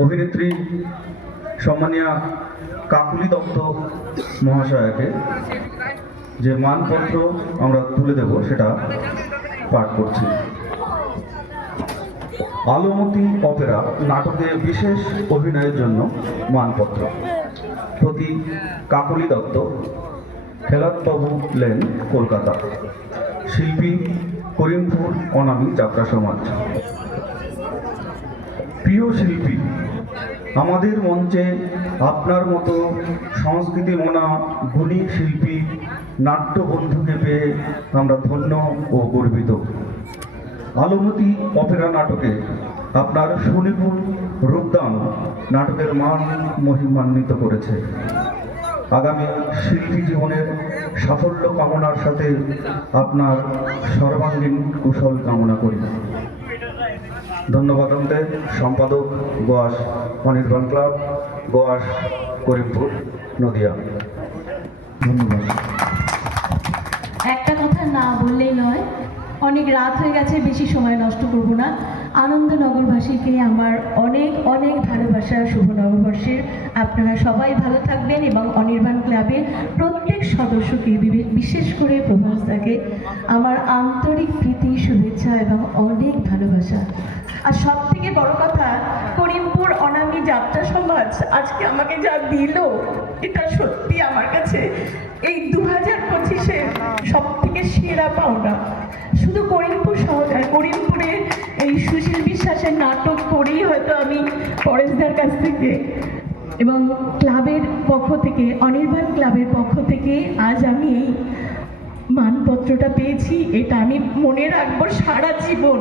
অভিনেত্রী সম্মানীয়া কাকুলি দত্ত মহাশয়াকে যে মানপত্র আমরা তুলে দেব সেটা পাঠ করছি। আলোমতি অপেরা নাটকে বিশেষ অভিনয়ের জন্য মানপত্র প্রতি কাকুলি দত্ত, খেলাতবাবু লেন, কলকাতা। শিল্পী করিমপুর অনামী যাত্রা সমাজ। প্রিয় শিল্পী, আমাদের মঞ্চে আপনার মতো সংস্কৃতি মনা গুণী শিল্পী নাট্য বন্ধুকে পেয়ে আমরা ধন্য ও গর্বিত। আলোমতি অপেরা নাটকে আপনার সুনিপুণ রূপদান নাটকের মান মহিমান্বিত করেছে। আগামী শিল্পী জীবনের সাফল্য কামনার সাথে আপনার সর্বাঙ্গীন কুশল কামনা করি। ধন্যবাদ। সম্পাদক গোয়াস অনির্বাণ ক্লাব, গোয়াস, করিমপুর, নদিয়া। ধন্যবাদ। একটা কথা না বললেই নয়, অনেক রাত হয়ে গেছে, বেশি সময় নষ্ট করব না। আনন্দনগরবাসীকে আমার অনেক অনেক ভালোবাসা। শুভ নববর্ষের আপনারা সবাই ভালো থাকবেন এবং অনির্বাণ ক্লাবের প্রত্যেক সদস্যকে, বিশেষ করে প্রভাসদাকে আমার আন্তরিক প্রীতি, শুভেচ্ছা এবং অনেক ভালোবাসা। আর সব থেকে বড় কথা, করিমপুর অনামী যাত্রা সমাজ আজকে আমাকে যা দিল, এটা সত্যি আমার কাছে এই 2025-এর সব থেকে সেরা পাওনা। শুধু করিমপুর শহর, করিমপুরে এই সুশীল বিশ্বাসের নাটক করেই হয়তো আমি পরেশদার কাছ থেকে এবং ক্লাবের পক্ষ থেকে, অনির্বাণ ক্লাবের পক্ষ থেকে আজ আমি এই মানপত্রটা পেয়েছি। এটা আমি মনে রাখবো সারা জীবন।